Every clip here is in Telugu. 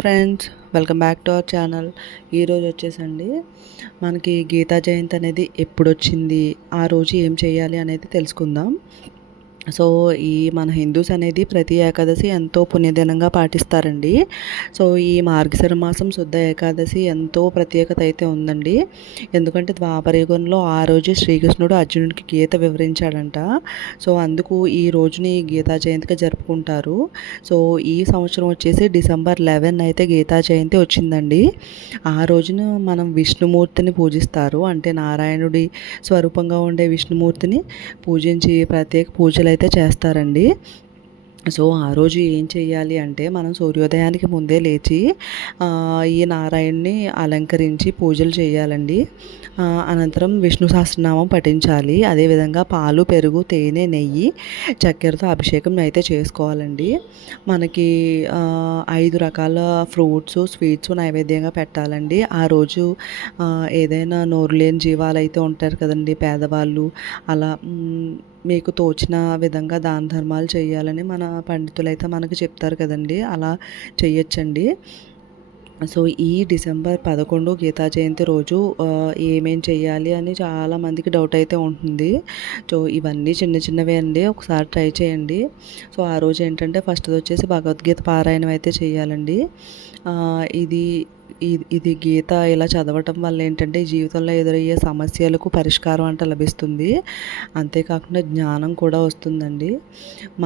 Friends welcome back to our channel. ఈరోజు వచ్చేసండి. మనకి గీతా జయంతి అనేది ఎప్పుడు వచ్చింది ఆ రోజు ఏం చేయాలి అనేది తెలుసుకుందాం. సో ఈ మన హిందూస్ అనేది ప్రతి ఏకాదశి ఎంతో పుణ్యదినంగా పాటిస్తారండి. సో ఈ మార్గశిర మాసం శుద్ధ ఏకాదశి ఎంతో ప్రత్యేకత అయితే ఉందండి. ఎందుకంటే ద్వాపరయుగంలో ఆ రోజు శ్రీకృష్ణుడు అర్జునుడికి గీత వివరించాడంట. సో అందుకు ఈ రోజుని గీతా జయంతిగా జరుపుకుంటారు. సో ఈ సంవత్సరం వచ్చేసి డిసెంబర్ లెవెన్ అయితే గీతా జయంతి వచ్చిందండి. ఆ రోజున మనం విష్ణుమూర్తిని పూజిస్తారు. అంటే నారాయణుడి స్వరూపంగా ఉండే విష్ణుమూర్తిని పూజించి ప్రత్యేక పూజలు అయితే చేస్తారండి. సో ఆ రోజు ఏం చేయాలి అంటే మనం సూర్యోదయానికి ముందే లేచి ఈ నారాయణ్ణి అలంకరించి పూజలు చేయాలండి అనంతరం విష్ణు సహస్రనామం పఠించాలి. అదేవిధంగా పాలు పెరుగు తేనె నెయ్యి చక్కెరతో అభిషేకం అయితే చేసుకోవాలండి. మనకి ఐదు రకాల ఫ్రూట్స్ స్వీట్స్ నైవేద్యంగా పెట్టాలండి. ఆ రోజు ఏదైనా నోరు లేని జీవాలు అయితే ఉంటారు కదండి పేదవాళ్ళు. అలా మీకు తోచిన విధంగా దాన ధర్మాలు చేయాలని మన పండితులు అయితే మనకు చెప్తారు కదండి. అలా చేయొచ్చండి సో ఈ డిసెంబర్ పదకొండు గీతా జయంతి రోజు ఏమేం చేయాలి అని చాలామందికి డౌట్ అయితే ఉంటుంది. సో ఇవన్నీ చిన్న చిన్నవే అండి. ఒకసారి ట్రై చేయండి. సో ఆ రోజు ఏంటంటే ఫస్ట్ వచ్చేసి భగవద్గీత పారాయణం అయితే చేయాలండి ఇది ఇది గీత ఇలా చదవటం వల్ల ఏంటంటే జీవితంలో ఎదురయ్యే సమస్యలకు పరిష్కారం అంటే లభిస్తుంది. అంతేకాకుండా జ్ఞానం కూడా వస్తుందండి.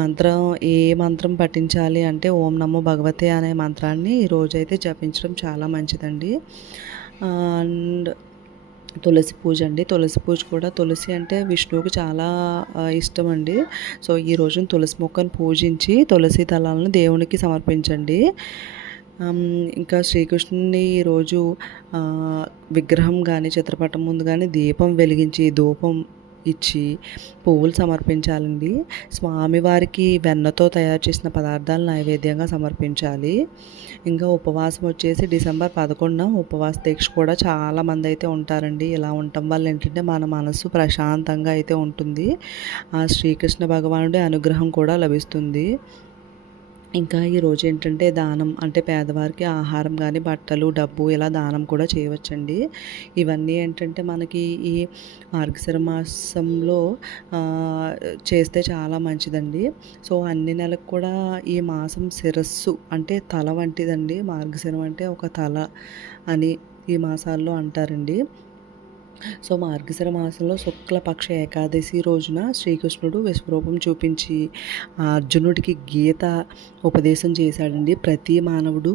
మంత్రం ఏ మంత్రం పఠించాలి అంటే ఓం నమో భగవతే అనే మంత్రాన్ని ఈరోజైతే జపించడం చాలా మంచిదండి. అండ్ తులసి పూజ అండి. తులసి పూజ కూడా తులసి అంటే విష్ణువుకి చాలా ఇష్టం అండి సో ఈ రోజున తులసి మొక్కను పూజించి తులసి దళాలను దేవునికి సమర్పించండి. ఇంకా శ్రీకృష్ణుని రోజు విగ్రహం కానీ చిత్రపటం ముందు కానీ దీపం వెలిగించి ధూపం ఇచ్చి పువ్వులు సమర్పించాలండి. స్వామివారికి వెన్నతో తయారు చేసిన పదార్థాలు నైవేద్యంగా సమర్పించాలి. ఇంకా ఉపవాసం వచ్చేసి డిసెంబర్ పదకొండున ఉపవాస దీక్ష కూడా చాలామంది అయితే ఉంటారండి. ఇలా ఉండటం వల్ల ఏంటంటే మన మనసు ప్రశాంతంగా అయితే ఉంటుంది. ఆ శ్రీకృష్ణ భగవానుడి అనుగ్రహం కూడా లభిస్తుంది. ఇంకా ఈరోజు ఏంటంటే దానం అంటే పేదవారికి ఆహారం కానీ బట్టలు డబ్బు ఇలా దానం కూడా చేయవచ్చండి. ఇవన్నీ ఏంటంటే మనకి ఈ మార్గశిర మాసంలో చేస్తే చాలా మంచిదండి. సో అన్ని నెలకు కూడా ఈ మాసం శిరస్సు అంటే తల వంటిదండి. మార్గశిరం అంటే ఒక తల అని ఈ మాసాల్లో అంటారండి. సో మార్గశిర మాసంలో శుక్లపక్ష ఏకాదశి రోజున శ్రీకృష్ణుడు విశ్వరూపం చూపించి అర్జునుడికి గీత ఉపదేశం చేశాడండి. ప్రతి మానవుడు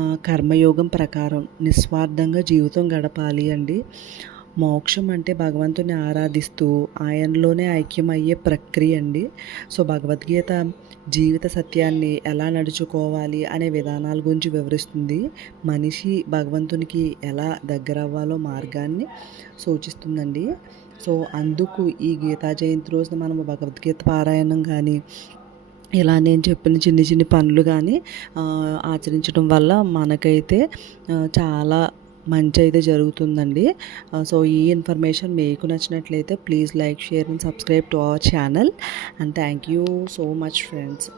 కర్మయోగం ప్రకారం నిస్వార్థంగా జీవితం గడపాలి అండి. మోక్షం అంటే భగవంతుని ఆరాధిస్తూ ఆయనలోనే ఐక్యమయ్యే ప్రక్రియ అండి. సో భగవద్గీత జీవిత సత్యాన్ని ఎలా నడుచుకోవాలి అనే విధానాల గురించి వివరిస్తుంది. మనిషి భగవంతునికి ఎలా దగ్గర అవ్వాలో మార్గాన్ని సూచిస్తుందండి. సో అందుకు ఈ గీతా జయంతి రోజున మనం భగవద్గీత పారాయణం కానీ ఇలా నేను చెప్పిన చిన్ని చిన్ని పనులు కానీ ఆచరించడం వల్ల మనకైతే చాలా మంచి అయితే జరుగుతుందండి. సో ఈ ఇన్ఫర్మేషన్ మీకు నచ్చినట్లయితే please like share and subscribe to our channel. And thank you so much friends.